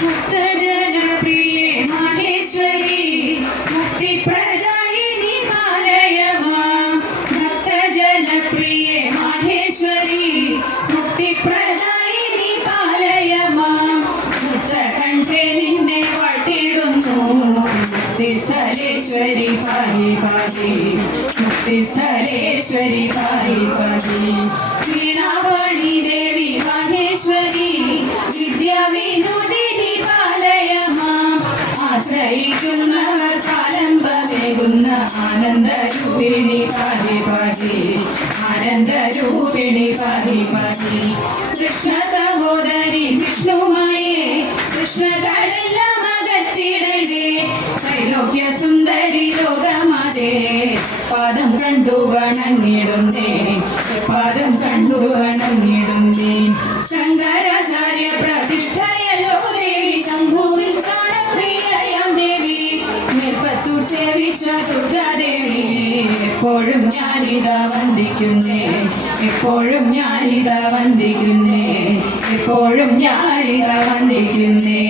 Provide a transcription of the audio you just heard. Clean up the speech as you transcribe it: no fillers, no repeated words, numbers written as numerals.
ഭക്തജനപ്രിയേ മഹേശ്വരി മുക്തിപ്രദായിനി പാലയമാം. ഭക്തജനപ്രിയേ മഹേശ്വരി മുക്തിപ്രദായിനി പാലയമാം. മുക്തകണ്ഠേ നിന്നെ വാഴ്ത്തിടുന്നു മുക്തിസ്ഥലേശ്വരി പാഹി പാഹി. മുക്തിസ്ഥലേശ്വരി പാഹി പാഹി. വീണാപാണി ദേവി മഹേശ്വരി വിദ്യാവിനോദിനി പാലയമാം. ആശ്രയിക്കുന്നവർ കാലംബമേകുന്ന ആനന്ദരൂപിണി പാഹി പാഹി. ആനന്ദരൂപിണി പാഹി പാഹി. കൃഷ്ണ സഹോദരി വിഷ്ണുമായേ കൃഷ്ണകളെല്ലാം അകറ്റിടണേ. ത്രൈലോക്യ സുന്ദരി ലോകമാതേ പാദം കണ്ടു വണങ്ങിടുന്നേ. പാദം കണ്ടു വണങ്ങിടുന്നേ. ശങ്കരാചാര്യ പ്രതിഷ്ഠയല്ലോ ദേവി ശംഭുവിൽ കാണപ്രിയയാം ദേവി. മേൽപ്പത്തൂർ സേവിച്ച ദുർഗാദേവി എപ്പോഴും ഞാനിതാ വന്ദിക്കുന്നേ. എപ്പോഴും ഞാനിതാ വന്ദിക്കുന്നേ. എപ്പോഴും ഞാനിതാ വന്ദിക്കുന്നേ.